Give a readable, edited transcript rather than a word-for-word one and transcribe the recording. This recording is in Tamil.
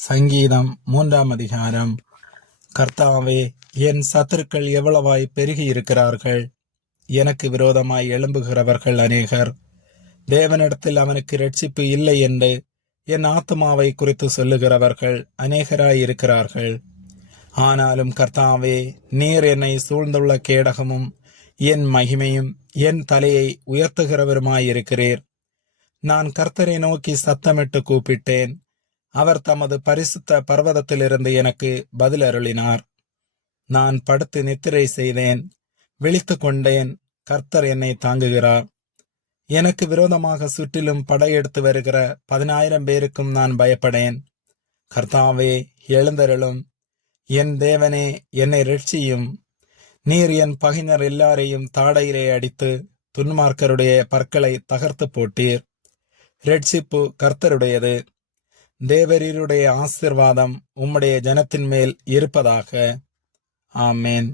சங்கீதம் 3 அதிகாரம். கர்த்தாவே, என் சத்துருக்கள் எவ்வளவாய் பெருகி இருக்கிறார்கள்! எனக்கு விரோதமாய் எழும்புகிறவர்கள் அநேகர். தேவனிடத்தில் அவனுக்கு இரட்சிப்பு இல்லை என்று என் ஆத்துமாவை குறித்து சொல்லுகிறவர்கள் அநேகராயிருக்கிறார்கள். ஆனாலும் கர்த்தாவே, நீர் என்னை சூழ்ந்துள்ள கேடகமும் என் மகிமையும் என் தலையை உயர்த்துகிறவருமாயிருக்கிறீர். நான் கர்த்தரை நோக்கி சத்தமிட்டு கூப்பிட்டேன். அவர் தமது பரிசுத்த பர்வதத்திலிருந்து எனக்கு பதில் அருளினார். நான் படுத்து நித்திரை செய்தேன், விழித்து கொண்டேன். கர்த்தர் என்னை தாங்குகிறார். எனக்கு விரோதமாக சுற்றிலும் படையெடுத்து வருகிற 10,000 பேருக்கும் நான் பயப்படேன். கர்த்தாவே, எழுந்தருளும். என் தேவனே, என்னை இரட்சியும். நீர் என் பகைஞர் எல்லாரையும் தாடையிலே அடித்து துன்மார்க்கருடைய பற்களை தகர்த்து போட்டீர். இரட்சிப்பு கர்த்தருடையது. தேவரீருடைய ஆசீர்வாதம் உம்முடைய ஜனத்தின் மேல் இருப்பதாக. ஆமேன்.